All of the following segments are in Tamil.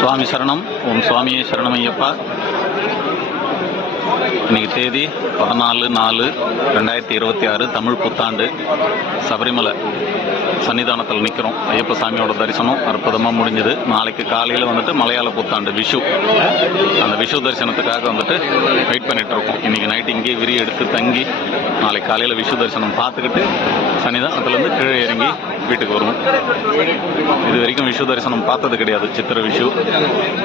சுவாமி சரணம். ஓம் சுவாமியே சரணமையப்பா. இன்னைக்கு தேதி 14/4/2026 தமிழ் புத்தாண்டு. சபரிமலை சன்னிதானத்தில் நிற்கிறோம். ஐயப்ப சாமியோட தரிசனம் அற்புதமாக முடிஞ்சது. நாளைக்கு காலையில் வந்துட்டு மலையாள புத்தாண்டு விஷு. அந்த விஷு தரிசனத்துக்காக வந்துட்டு வெயிட் பண்ணிட்டு இருக்கோம். இன்னைக்கு நைட்டு இங்கே விரி எடுத்து தங்கி நாளைக்கு காலையில் விஷு தரிசனம் பார்த்துக்கிட்டு சன்னிதானத்துலேருந்து கீழே இறங்கி வீட்டுக்கு வருவோம். இது வரைக்கும் விஷு தரிசனம் பார்த்தது கிடையாது. சித்திரை விஷு,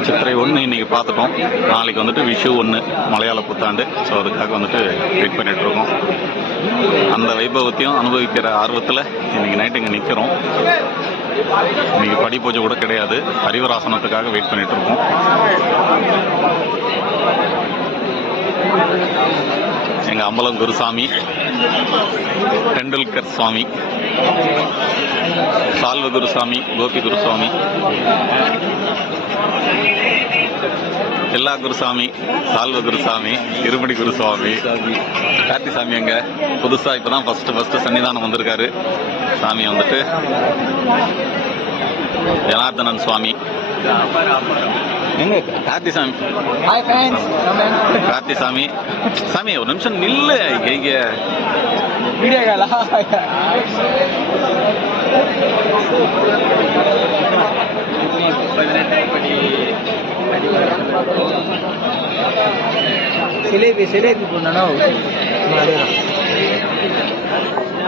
சித்திரை 1 இன்னைக்கு பார்த்துட்டோம். நாளைக்கு வந்துட்டு விஷு 1 மலையாள புத்தாண்டு. ஸோ அதுக்காக வந்துட்டு வெயிட் பண்ணிட்டு இருக்கோம். அந்த வைபவத்தையும் அனுபவிக்கிற ஆர்வத்தில் இன்னைக்கு நைட்டு இங்கே நிற்கிறோம். இன்னைக்கு படி பூஜை கூட கிடையாது. ஹரிவராசனத்துக்காக வெயிட் பண்ணிட்டு இருக்கோம். எங்கள் அம்பலம் குருசாமி, டெண்டுல்கர் சுவாமி, சால்வ குருசாமி, கோபி குருசாமி, எல்லா குருசாமி, சால்வ குருசாமி, இருமடி குருசுவாமி, கார்த்தி சாமி அங்க புதுசாக இப்போ தான் ஃபஸ்ட்டு சன்னிதானம் வந்திருக்காரு. சாமி வந்துட்டு ஜனார்தனன் சுவாமி, எங்க கார்த்தி சாமி, கார்த்தி சாமி. சாமி ஒரு நிமிஷம் நில்லு. இங்க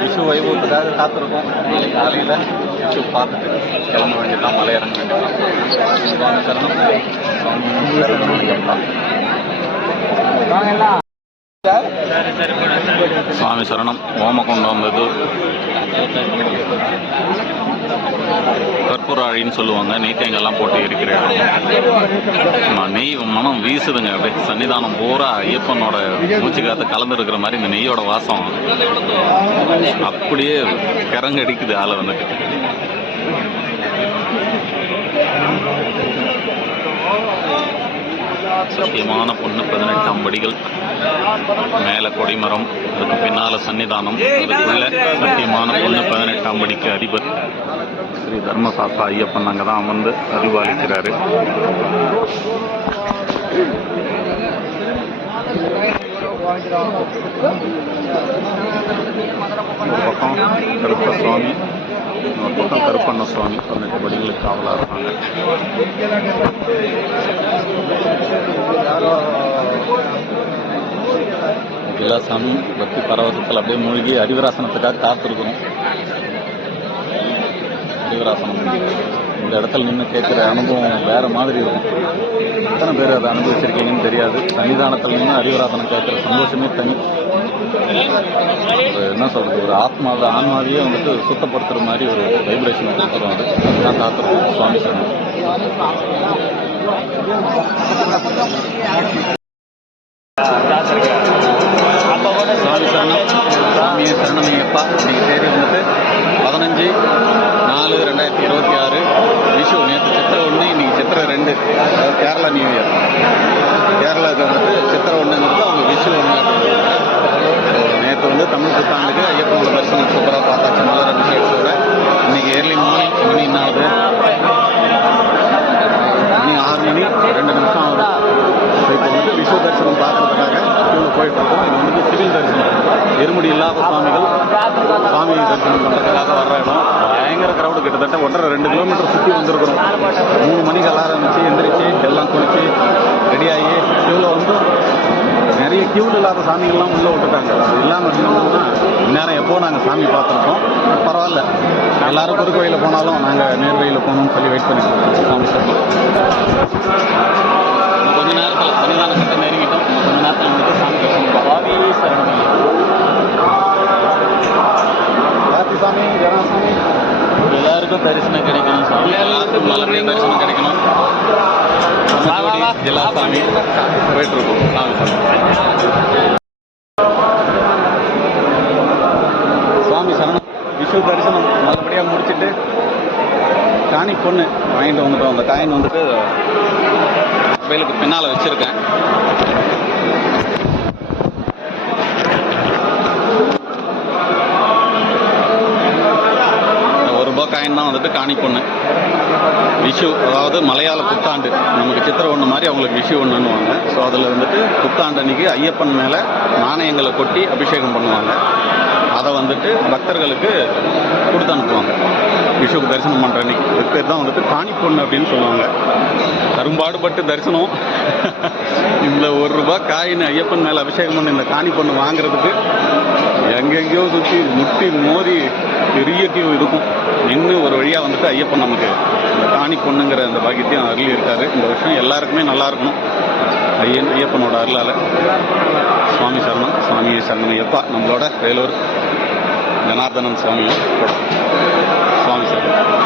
விஷு வைபவத்துக்காக காத்திருக்கோம். நாளைக்கு காலையில் விஷு பார்த்துட்டு கிளம்ப வேண்டியதான், மலை இறங்க வேண்டியதான். சுவாமி சரணம். சுவாமி சரணம். ஓமகுண்டம் இது கற்பூராழின்னு சொல்லுவாங்க. நெய் தேங்காய்லாம் போட்டு இருக்கிற இடம். நெய் மனம் வீசுதுங்க. அப்படியே சன்னிதானம் பூரா ஐயப்பனோட மூச்சு காத்து கலந்துருக்கிற மாதிரி இந்த நெய்யோட வாசம் அப்படியே கிறங்க அடிக்குது ஆளை வந்துட்டு. சத்தியமான பொண்ணு 18ஆம் படிகள், மேலே கொடிமரம், அதுக்கு பின்னால சன்னிதானம், அதுக்குள்ள சத்தியமான பொண்ணு 18ஆம் படிக்கு அதிபர் ஸ்ரீ தர்மசாஸ்தா ஐயப்பன் அங்கே தான் அமர்ந்து அருள்வாளிக்கிறாரு. ஒரு பக்கம் கருப்ப சுவாமி, ஒரு பக்கம் கருப்பண்ண சுவாமி 18 படிகளுக்கு காவலாக இருக்காங்க. எல்லா சாமியும் பக்தி பரவசத்தில் அப்படியே மூழ்கி ஹரிவராசனத்துக்காக காத்திருக்கிறோம். ஹரிவராசனம் இந்த இடத்துல நின்று கேட்குற அனுபவம் வேறு மாதிரி இருக்கும். எத்தனை பேர் அதை அனுபவிச்சிருக்கீங்கன்னு தெரியாது. சன்னிதானத்தில் நின்று ஹரிவராசனம் கேட்குற சந்தோஷமே தனி. என்ன சொல்கிறது, ஒரு ஆன்மாவையே வந்துட்டு சுத்தப்படுத்துகிற மாதிரி ஒரு வைப்ரேஷன் கொடுத்துரும். அதுதான் காத்திருக்கோம். சுவாமி சரணம். சுவாமி சரணம். சுவாமியே சரணமையப்பா. இன்னைக்கு தேதி வந்துட்டு 15/4/2026 விஷு. நேற்று சித்திரை 1, இன்னைக்கு சித்திரை 2. அதாவது கேரளா நியூ இயர். கேரளாவுக்கு வந்துட்டு சித்திரை 1ங்கிறது அவங்க விஷு 1. நேற்று வந்து தமிழ் புத்தாண்டுக்கு ஐயப்பனோட தரிசனம் சூப்பராக பார்த்தாச்சு. மலர் அபிஷேகத்தோட இன்னைக்கு ஏர்லி மார்னிங் மணி என்ன ஆகுது, மணி 6 மணி 2 நிமிஷம் ஆகுது. இப்போ வந்து விஷு தரிசனம் பார்க்கறதுக்காக இவங்க போயிட்டு இருக்கோம். இது வந்து சிவில் தரிசனம். எருமுடி இல்லாத சுவாமிகள் சாமி தரிசனம் பண்ணுறதுக்காக வர்ற இடம். பயங்கர கிரௌடு. கிட்டத்தட்ட 1.5-2 கிலோமீட்டர் சுற்றி வந்திருக்கிறோம். 3 மணிக்கு அலாரம் வச்சு எந்திரிச்சு எல்லாம் குளிச்சு ரெடியாகி கியூவில் வந்து நிறைய கியூவில் இல்லாத சாமிகள்லாம் உள்ளே விட்டுட்டாங்க. அது இல்லாமல் இருந்தோம்னா இந்நேரம் எப்போ நாங்கள் சாமி பார்த்துருக்கோம். பரவாயில்ல, எல்லாரும் குறுக்கு வழியில் போனாலும் நாங்கள் நேர் வழியில் போகணும்னு சொல்லி வெயிட் பண்ணிட்டு இருக்கோம். சாமி சரணம். கொஞ்ச நேரத்தில் சன்னிதான கிட்ட நெருங்கிட்டோம். கொஞ்ச நேரத்தில் வந்துட்டு சாமி தரிசனம். சுவாமி சரணம். கார்த்தி சாமி, ஜனாசாமி எல்லாருக்கும் தரிசனம் கிடைக்கணும். சாமி எல்லாருக்கும் நல்லபடியாக தரிசனம் கிடைக்கணும். எல்லா சாமி போயிட்டு இருக்கோம். சாமி சரணம். சுவாமி சரணம். விஷு தரிசனம் நல்லபடியாக முடிச்சுட்டு காணி பொண்ணு வாங்கிட்டு வந்துட்டோம். அந்த காயின் வந்துட்டு மொபைலுக்கு பின்னால் வச்சுருக்கேன். காயின் தான் வந்துட்டு காணி பொண்ணு. விஷு, அதாவது மலையாள புத்தாண்டு. நமக்கு சித்திரை ஒன்று மாதிரி அவங்களுக்கு விஷு ஒன்றுன்னுவாங்க. ஸோ அதில் வந்துட்டு புத்தாண்டு அன்னைக்கு ஐயப்பன் மேலே நாணயங்களை கொட்டி அபிஷேகம் பண்ணுவாங்க. அதை வந்துட்டு பக்தர்களுக்கு கொடுத்து அனுப்புவாங்க விஷுக்கு தரிசனம் பண்ணுற அன்னைக்கு. இதுக்கு பேர் தான் வந்துட்டு காணி பொண்ணு அப்படின்னு சொல்லுவாங்க. கரும்பாடுபட்டு தரிசனம். இந்த ₹1 காயின் ஐயப்பன் மேலே அபிஷேகம் பண்ணி இந்த காணி பொண்ணு வாங்குறதுக்கு எங்கெங்கேயோ சுற்றி முட்டி மோதி பெரிய கியூ இருக்கும். இன்னும் ஒரு வழியாக வந்துட்டு ஐயப்பன் நமக்கு இந்த காணி பொண்ணுங்கிற அந்த பாக்கியத்தையும் அருளி இருக்காரு. இந்த வருஷம் எல்லாருக்குமே நல்லா இருக்கணும் ஐயப்பனோட அருளால். சுவாமி சரணம், சுவாமியை சரணம் ஐயப்பா. நம்மளோட வேலூர் ஜனார்தனன் சுவாமியும் சுவாமி சரணம்.